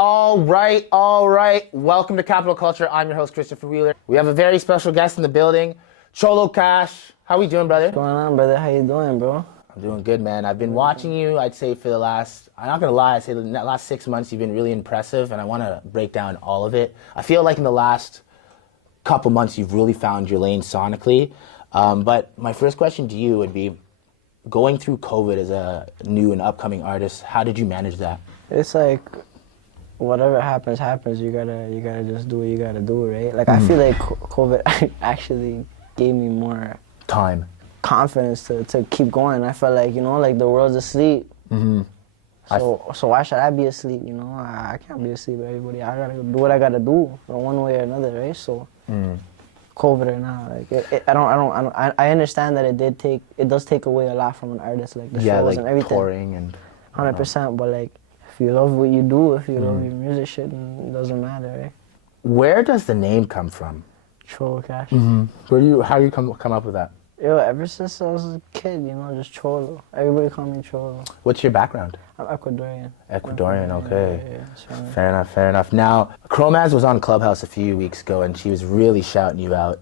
All right. Welcome to Capital Culture. I'm your host, Christopher Wheeler. We have a very special guest in the building, Cholocash. How we doing, brother? What's going on, brother? How you doing, bro? I'm doing good, man. I've been watching you, I'd say, for the last, I'm not going to lie, I'd say the last 6 months you've been really impressive, and I want to break down all of it. I feel like in the last couple months you've really found your lane sonically. But my first question to you would be, going through COVID as a new and upcoming artist, how did you manage that? It's like, whatever happens. You gotta just do what you gotta do, right? Like, I feel like COVID actually gave me more Time. confidence to keep going. I felt like, like the world's asleep. So why should I be asleep, I can't be asleep with everybody. I gotta do what I gotta do, one way or another, right? So, COVID or not, like, I understand that it does take away a lot from an artist, like the shows like and everything. touring and 100%, but like, if you love what you do, if you love your music shit, then it doesn't matter, right? Where does the name come from? Cholocash. How do you come up with that? Yo, ever since I was a kid, just Cholo. Everybody call me Cholo. What's your background? I'm Ecuadorian. Okay. Yeah, Fair enough. Now, Chromaz was on Clubhouse a few weeks ago, and she was really shouting you out.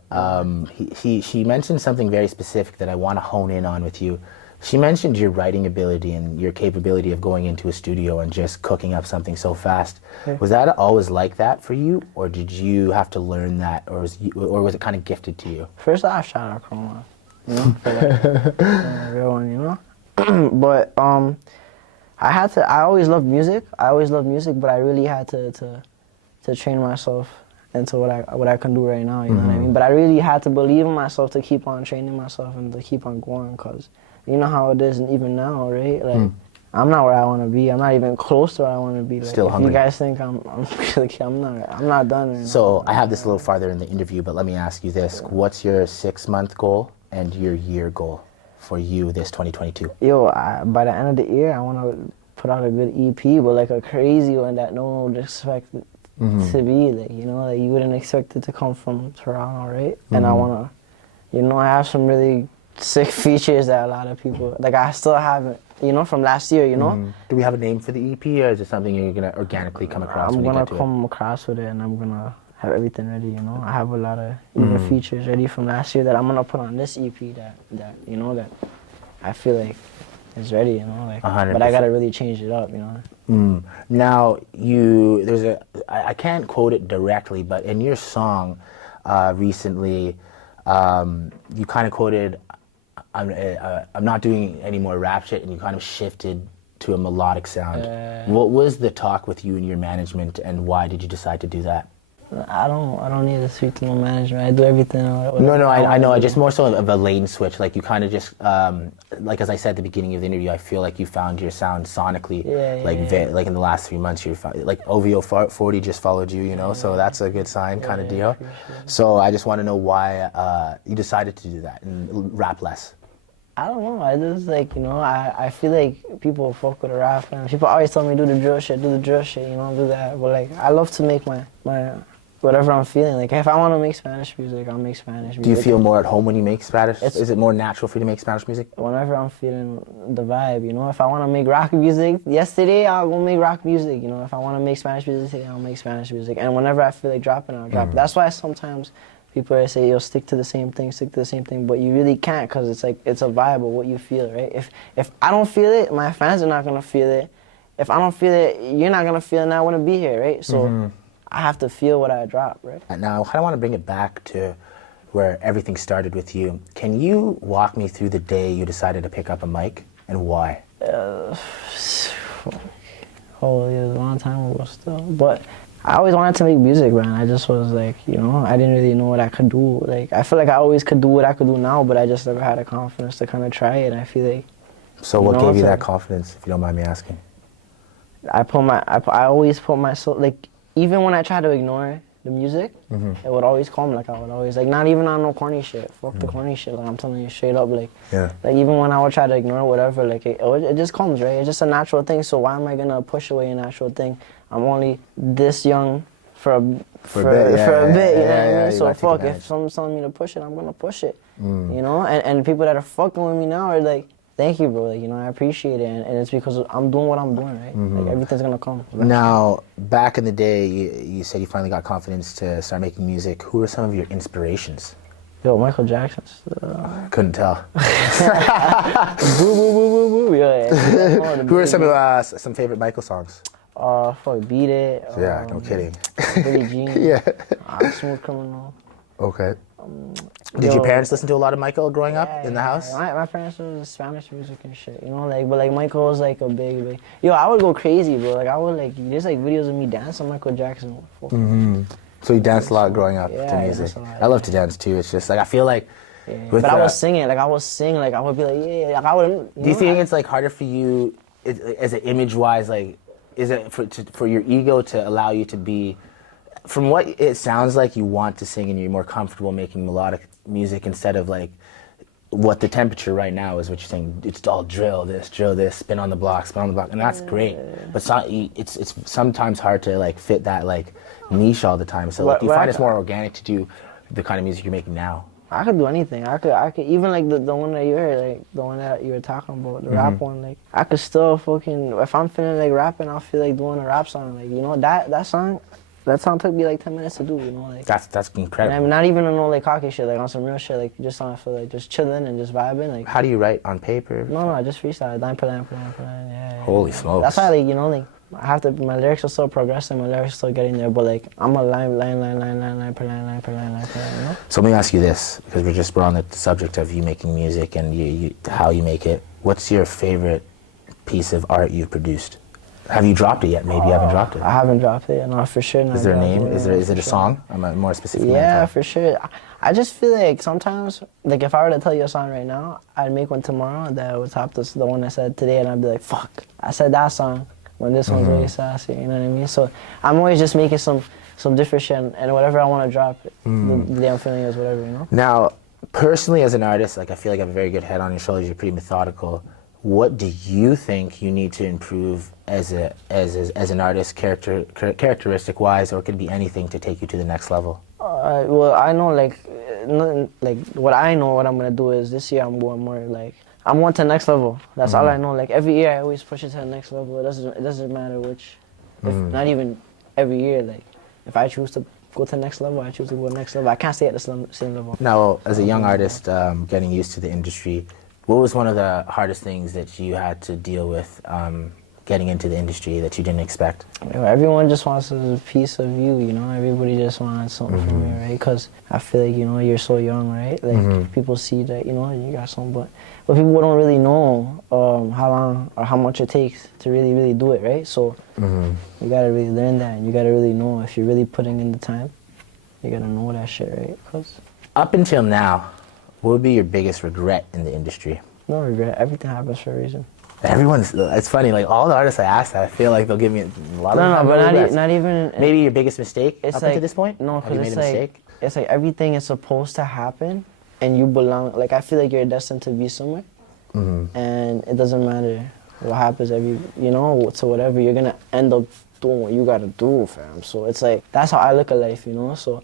She mentioned something very specific that I want to hone in on with you. She mentioned your writing ability and your capability of going into a studio and just cooking up something so fast. Yeah. Was that always like that for you, or did you have to learn that, or was it kind of gifted to you? First off, shout out Chroma, for that real one, But I always loved music. But I really had to train myself into what I can do right now. You know what I mean? But I really had to believe in myself to keep on training myself and to keep on going, cause you know how it is, and even now, right? Like, I'm not where I want to be. I'm not even close to where I want to be. Like, Still hungry. You guys think I'm not done. Right So now. I have this a little farther in the interview, but let me ask you this: what's your 6-month goal and your year goal for you this 2022? Yo, by the end of the year, I want to put out a good EP, but like a crazy one that no one would expect it to be. Like, like you wouldn't expect it to come from Toronto, right? And I want to, I have some really sick features that a lot of people, like, I still haven't, from last year, Do we have a name for the EP, or is it something you're going to organically come across I'm when going you to get to come across with it, and I'm going to have everything ready, I have a lot of even features ready from last year that I'm going to put on this EP that I feel like is ready, like, 100%. But I got to really change it up, Now, I can't quote it directly, but in your song recently, you kind of quoted, I'm not doing any more rap shit, and you kind of shifted to a melodic sound. What was the talk with you and your management, and why did you decide to do that? I don't need to speak to my management. I do everything. No, I know. I just more so of a lane switch. Like, you kind of just, like, as I said at the beginning of the interview, I feel like you found your sound sonically. Like in the last 3 months, like OVO40 just followed you, so that's a good sign, kind of deal. So I just want to know why you decided to do that and rap less. I don't know. I just, like, I feel like people fuck with the rap, and people always tell me do the drill shit, do that. But like, I love to make my whatever I'm feeling. Like, if I want to make Spanish music, I'll make Spanish music. Do you feel more at home when you make Spanish? Is it more natural for you to make Spanish music? Whenever I'm feeling the vibe, if I want to make rock music, yesterday I'll go make rock music. If I want to make Spanish music today, I'll make Spanish music. And whenever I feel like dropping, I'll drop it. That's why sometimes people say, yo, stick to the same thing, but you really can't, because it's like, it's a vibe of what you feel, right? If I don't feel it, my fans are not going to feel it. If I don't feel it, you're not going to feel it, and I wouldn't be here, right? So I have to feel what I drop, right? Now, I kind of want to bring it back to where everything started with you. Can you walk me through the day you decided to pick up a mic, and why? Holy, it was a long time ago still, but I always wanted to make music, man. I just was like, I didn't really know what I could do. Like, I feel like I always could do what I could do now, but I just never had the confidence to kind of try it. I feel like. So what gave you that confidence, if you don't mind me asking? I always put myself, like, even when I try to ignore the music, it would always come. Like, I would always, like, not even on no corny shit. Fuck the corny shit. Like, I'm telling you straight up, like, like, even when I would try to ignore whatever, like, it just comes, right? It's just a natural thing. So why am I gonna push away a natural thing? I'm only this young for a bit, you know what I mean? So if someone's telling me to push it, I'm gonna push it, And people that are fucking with me now are like, Thank you, bro. Like, you know, I appreciate it, and it's because I'm doing what I'm doing, right? Like, everything's gonna come. Now, back in the day, you said you finally got confidence to start making music. Who are some of your inspirations? Yo, Michael Jackson's. Couldn't tell. Boo, boo, boo, boo, boo. Yeah. Who are some favorite Michael songs? Fuck, Beat It. Yeah, no kidding. Billie Jean. Yeah. Smooth Criminal. Okay. Did your parents listen to a lot of Michael growing up in the house? My parents listen to Spanish music and shit, you know, like, but like Michael was like a big. Yo, I would go crazy, bro. Like I would like, there's like videos of me dancing Michael Jackson. So you danced a lot growing up to I music. danced a lot, I love to dance too. It's just like I feel like. But I was singing, like I would sing, like I would be like, yeah, like I wouldn't. Do you think it's like harder for you, as an image-wise, like, is it for your ego to allow you to be? From what it sounds like, you want to sing and you're more comfortable making melodic music instead of like what the temperature right now is. What you're saying, it's all drill this, spin on the block, and that's great. But it's sometimes hard to like fit that like niche all the time. So like, do you find it's more organic to do the kind of music you're making now? I could do anything. I could even like the one that you heard, like the one that you were talking about, the rap one. Like I could still fucking, if I'm feeling like rapping, I'll feel like doing a rap song. Like, you know, that song took me like 10 minutes to do. You know, like That's incredible. And I'm not even on no like cocky shit, like on some real shit, like just on for like just chilling and just vibing. Like how do you write on paper? No, just freestyle, line per line. Yeah. Holy smokes. That's why, like, you know, like I have to. My lyrics are still progressing. My lyrics are still getting there, but like I'm a line per line. You know. So let me ask you this, because we're on the subject of you making music and you how you make it. What's your favorite piece of art you've produced? Have you dropped it yet? Maybe you haven't dropped it. I haven't dropped it. No, for sure. Is there a name? Is it a song? I'm more specific. Yeah, for sure. I just feel like sometimes, like if I were to tell you a song right now, I'd make one tomorrow that would top the one I said today, and I'd be like, fuck, I said that song. When this one's really sassy, you know what I mean? So I'm always just making some different shit, and whatever I want to drop, the day I'm feeling is whatever, you know? Now, personally as an artist, like I feel like I have a very good head on your shoulders, you're pretty methodical. What do you think you need to improve as an artist, characteristic wise, or it could be anything to take you to the next level? Well, I know like what I know what I'm gonna do is this year I'm going more like I'm going to the next level. That's all I know. Like every year, I always push it to the next level. It doesn't matter which, if not even every year. Like if I choose to go to the next level, I choose to go to the next level. I can't stay at the same level. Now, as a young artist, getting used to the industry, what was one of the hardest things that you had to deal with getting into the industry that you didn't expect? You know, everyone just wants a piece of you, you know? Everybody just wants something from you, right? Because I feel like, you know, you're so young, right? Like, people see that, you know, you got something, but people don't really know how long or how much it takes to really, really do it, right? So you gotta really learn that, and you gotta really know if you're really putting in the time, you gotta know that shit, right? 'Cause up until now, what would be your biggest regret in the industry? No regret. Everything happens for a reason. It's funny, like all the artists I ask that, I feel like they'll give me a lot of No, but not even. Maybe your biggest mistake it's up like, until this point? No, Have you because made a mistake? it's like everything is supposed to happen, and you belong. Like I feel like you're destined to be somewhere, and it doesn't matter what happens. To whatever you're gonna end up doing what you gotta do, fam. So it's like that's how I look at life, you know. So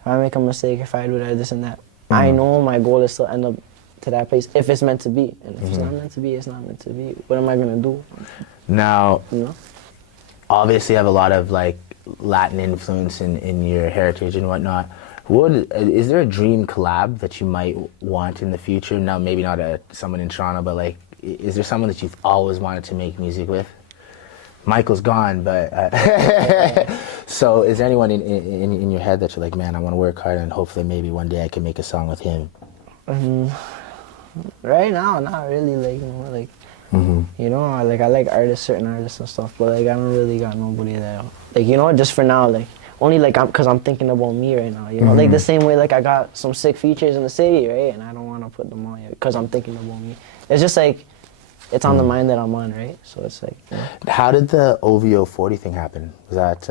if I make a mistake, if I do that, this and that, I know my goal is to end up to that place if it's meant to be, and if it's not meant to be, it's not meant to be. What am I gonna do? Now, You know? obviously you have a lot of like Latin influence in your heritage and whatnot. Is there a dream collab that you might want in the future? Now, maybe not someone in Toronto, but like, is there someone that you've always wanted to make music with? Michael's gone, but so is there anyone in your head that you're like, man, I want to work hard and hopefully maybe one day I can make a song with him? Right now, not really. You know, I like artists, certain artists and stuff, but like I don't really got nobody that, like, you know, just for now, like only like because I'm thinking about me right now. You know, like the same way like I got some sick features in the city, right, and I don't want to put them on yet because I'm thinking about me. It's just like it's on the mind that I'm on, right? So it's like. You know. How did the OVO40 thing happen? Was that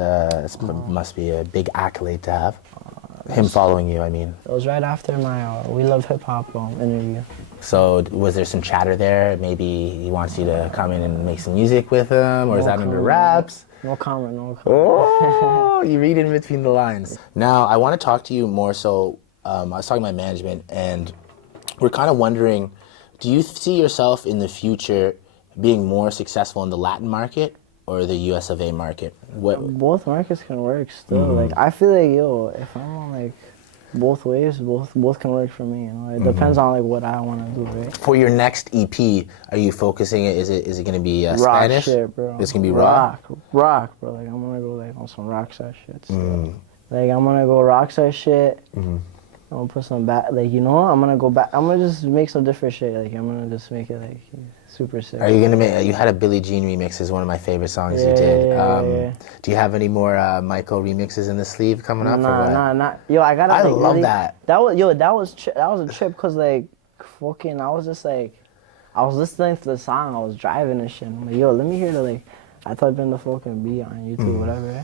must be a big accolade to have? Him following you, I mean. It was right after my We Love Hip Hop interview. So was there some chatter there? Maybe he wants you to come in and make some music with him, or is that under wraps? No comment. Oh, you read in between the lines. Now, I want to talk to you more so, I was talking to my management, and we're kind of wondering, Do you see yourself in the future being more successful in the Latin market or the US of A market? What? Both markets can work still. Like I feel like if I'm on like both waves, both can work for me. You know, it depends on like what I want to do, right? For your next EP, are you focusing? Is it going to be Rock Spanish? shit, bro. It's gonna be rock. Rock, bro. Like I'm gonna go like on some rock side shit. Still. Like I'm gonna go rock side shit. I'm gonna put some back, like, you know, I'm gonna go back. I'm gonna just make some different shit. Like I'm gonna just make it like super sick. Are you gonna make? You had a Billie Jean remix is one of my favorite songs you did. Yeah. Do you have any more Michael remixes in the sleeve coming up? Nah. Yo, I gotta. I like, love really, that. That was a trip because like fucking I was just like I was listening to the song. I was driving and shit. I'm like, yo, let me hear the like. I type in the fucking beat on YouTube, whatever.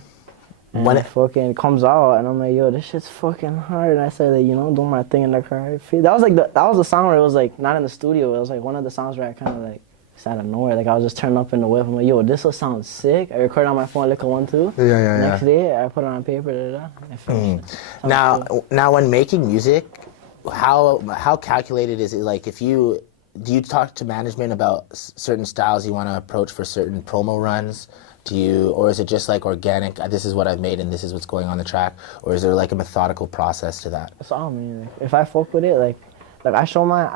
And when it fucking comes out, and I'm like, yo, this shit's fucking hard. And I said, like, you know, doing my thing in the car. That was like that was the song where it was like not in the studio. It was like one of the songs where I kind of like just out of nowhere. Like I was just turning up in the whip. I'm like, yo, this will sound sick. I recorded on my phone, like a 1, 2. Yeah. Next day, I put it on paper. I finished it. Now, when making music, how calculated is it? Like, do you talk to management about certain styles you want to approach for certain promo runs? Or is it just like organic? This is what I've made, and this is what's going on the track, or is there like a methodical process to that? It's all me. Like, if I fuck with it, like I show my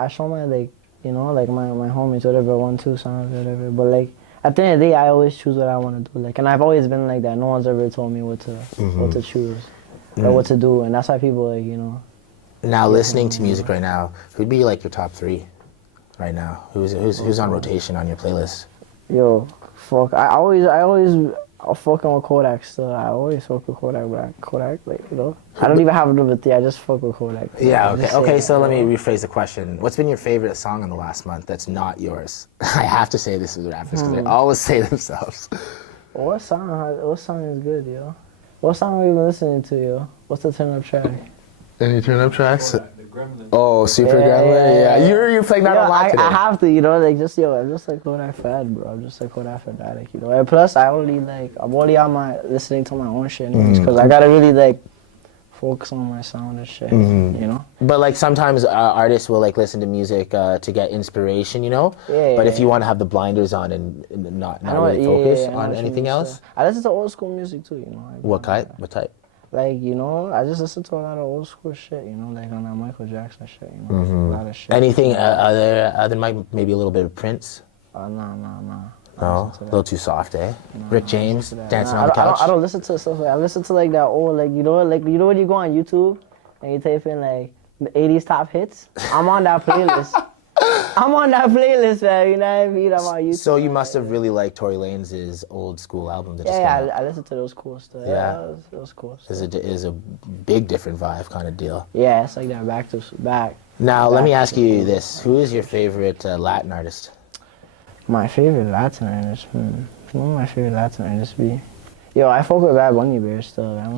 like, you know, like my homies, whatever, 1, 2 songs, whatever. But like at the end of the day, I always choose what I want to do. Like, and I've always been like that. No one's ever told me what to choose or what to do, and that's why people like, you know. Now, listening to music right now, who'd be like your top 3 right now? Who's on rotation on your playlist? Yo. Fuck, I always fucking with Kodak still. I always fuck with Kodak, but Kodak, like, you know. I don't even have a number 3, I just fuck with Kodak. Yeah, okay, so let me rephrase the question. What's been your favorite song in the last month that's not yours? I have to say this is rappers because they always say themselves. What song is good, yo? What song have you been listening to, yo? What's the turn-up track? Any turn-up tracks? Oh, Super Gremlin, yeah. You're playing that a lot today. I have to, you know, like I'm just like Kodak fan, bro. I'm just like Kodak fanatic, you know. And plus, I'm only on listening to my own shit, because I gotta really like focus on my sound and shit, you know. But like sometimes artists will like listen to music to get inspiration, you know. But if you want to have the blinders on and not really focus on anything else, I listen to old school music too, you know. What type? Like, you know, I just listen to a lot of old school shit, you know, like on that Michael Jackson shit, you know, a lot of shit. Anything other than maybe a little bit of Prince? No. No? A little too soft, eh? No, Rick James, dancing on the couch? I don't listen to stuff like that. I listen to like that old, like, you know when you go on YouTube and you type in like the 80s top hits? I'm on that playlist. Man, you know what I mean? I'm on YouTube. So you must have really liked Tory Lanez' old school album that just came out. I listened to those cool stuff. Yeah. It was cool stuff. Is a big different vibe kind of deal. Yeah, it's like that back to back. Now, let me ask you this. Who is your favorite Latin artist? My favorite Latin artist? What would my favorite Latin artist be? Yo, I fuck with Bad Bunny bear still. Bad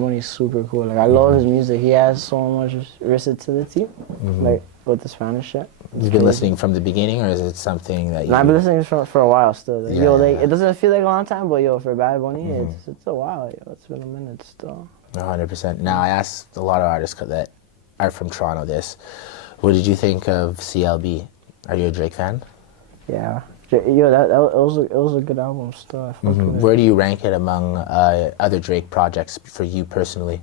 Bunny's super cool. Like, I love his music. He has so much versatility. Like, with the Spanish shit. You've been listening from the beginning, or is it something that you... I've been listening for a while still. Like, it doesn't feel like a long time, but yo, for Bad Bunny, it's a while. Yo, it's been a minute still. 100%. Now, I asked a lot of artists that are from Toronto this. What did you think of CLB? Are you a Drake fan? Yeah. Yo, it was a good album still. Where do you rank it among other Drake projects for you personally?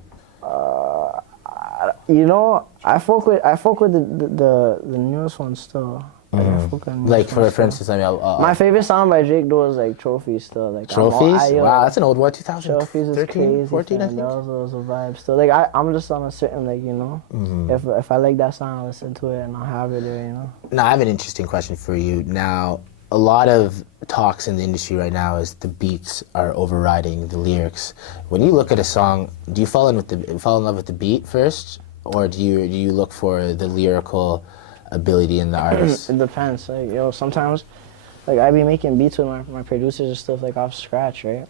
You know, I fuck with the newest one still. Like for instance, I mean, my favorite song by Drake though is like Trophies still. Like Trophies? Wow, that's an old one. Trophies is crazy. 14, I think. That was a vibe still. Like I'm just on a certain, like, you know, if I like that song, I'll listen to it and I'll have it there, you know. Now I have an interesting question for you. Now, a lot of talks in the industry right now is the beats are overriding the lyrics. When you look at a song, do you fall in love with the beat first, or do you look for the lyrical ability in the artist? It depends. Like, yo, sometimes, like, I be making beats with my producers and stuff like off scratch, right?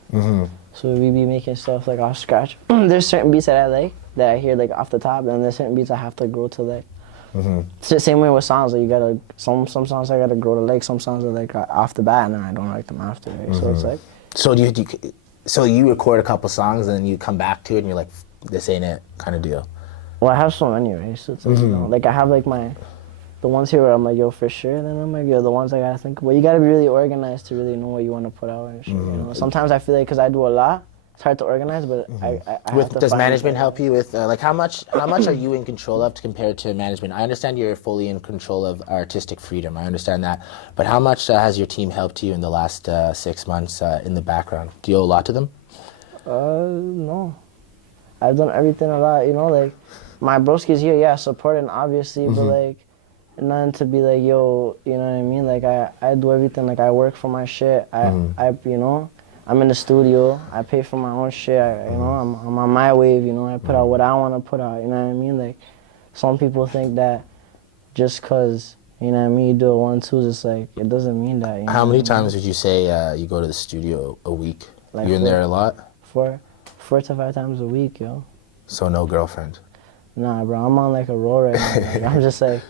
So we be making stuff like off scratch. There's certain beats that I like that I hear like off the top, and there's certain beats I have to grow to like. It's the same way with songs. Like, you gotta some songs I gotta grow to like. Some songs are like off the bat, and then I don't like them after. Right? So it's like. So you record a couple songs and then you come back to it and you're like, this ain't it, kind of deal. Well, I have so many, right? So it's like, you know, like I have like my the ones here where I'm like, yo, for sure, then I'm like, yo, the ones I gotta think about. You gotta be really organized to really know what you want to put out and shit, you know? Sometimes I feel like, because I do a lot, it's hard to organize, but I have to Does find management it. help you with, like, how much are you in control of compared to management? I understand you're fully in control of artistic freedom, I understand that, but how much has your team helped you in the last 6 months in the background? Do you owe a lot to them? No. I've done everything a lot, you know, like, my broski's here, yeah, supporting, obviously, but, like, nothing to be like, yo, you know what I mean? Like, I do everything, like, I work for my shit, I you know, I'm in the studio, I pay for my own shit, you know, I'm on my wave, you know, I put out what I want to put out, you know what I mean? Like, some people think that just because, you know what I mean, you do it 1, 2, it's like, it doesn't mean that, you know. How many times would you say you go to the studio a week? Like You're in there a lot? 4 to 5 times a week, yo. So no girlfriend? Nah, bro, I'm on like a roll right now. Like, I'm just like,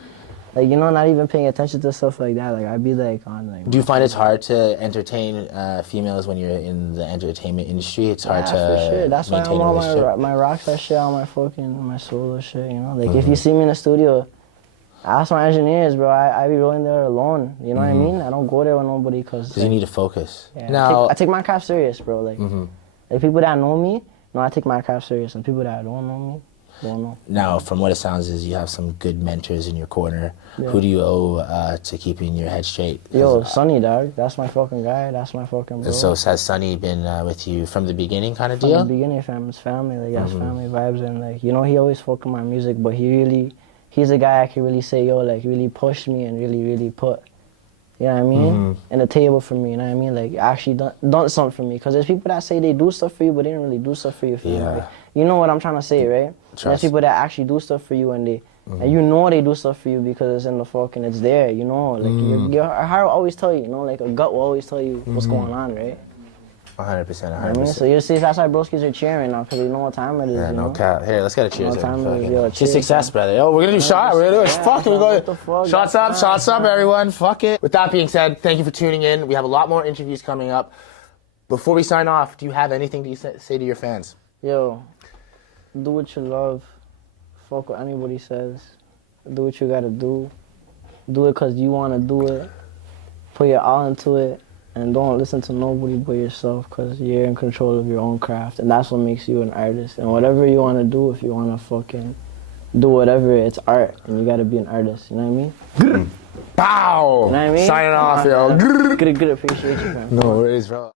you know, not even paying attention to stuff like that. Like, I'd be like on like. Do you find it's hard to entertain females when you're in the entertainment industry? It's hard to for sure. That's why I'm maintain a on relationship? my rockstar shit, on my solo shit, you know? Like, if you see me in the studio, ask my engineers, bro. I be rolling there alone, you know what I mean? I don't go there with nobody because. You need to focus. Yeah, Now, I take my craft serious, bro. Like, like, people that know me, I take my craft serious. And people that don't know me, don't know. Now, from what it sounds is you have some good mentors in your corner. Yeah. Who do you owe to keeping your head straight? Yo, Sonny, dog. That's my fucking guy. That's my fucking bro. So has Sonny been with you from the beginning kind of From deal? the beginning, fam. It's family. Like, that's family vibes. And, like, you know, he always fuck with my music, but he's a guy I can really say, yo, like, really pushed me and really put, you know what I mean? In the table for me, you know what I mean? Like, actually done something for me. Because there's people that say they do stuff for you, but they don't really do stuff for you. Fam. Yeah. Like, you know what I'm trying to say, right? And there's people that actually do stuff for you, and and you know they do stuff for you because it's in the fucking, it's there, you know? Like, your heart will always tell you, you know? Like, a gut will always tell you what's going on, right? 100%, 100%. You know what I mean? So you see, that's why broskies are cheering now, because you know what time it is, Yeah, you no know? cap. Here, let's get a cheers. No time here. is, yo, To cheers, success, brother. Yo, we're gonna do shot. We're gonna do it. Yeah, Fuck it. We're what the going. fuck? Shots up, everyone. Fuck it. With that being said, thank you for tuning in. We have a lot more interviews coming up. Before we sign off, do you have anything to say to your fans? Yo, do what you love. Fuck what anybody says. Do what you gotta do. Do it because you want to do it. Put your all into it. And don't listen to nobody but yourself, because you're in control of your own craft. And that's what makes you an artist. And whatever you want to do, if you want to fucking do whatever, it's art. And you got to be an artist. You know what I mean? Pow! You know what I mean? Signing off, yo. Good appreciation, man. No worries, bro.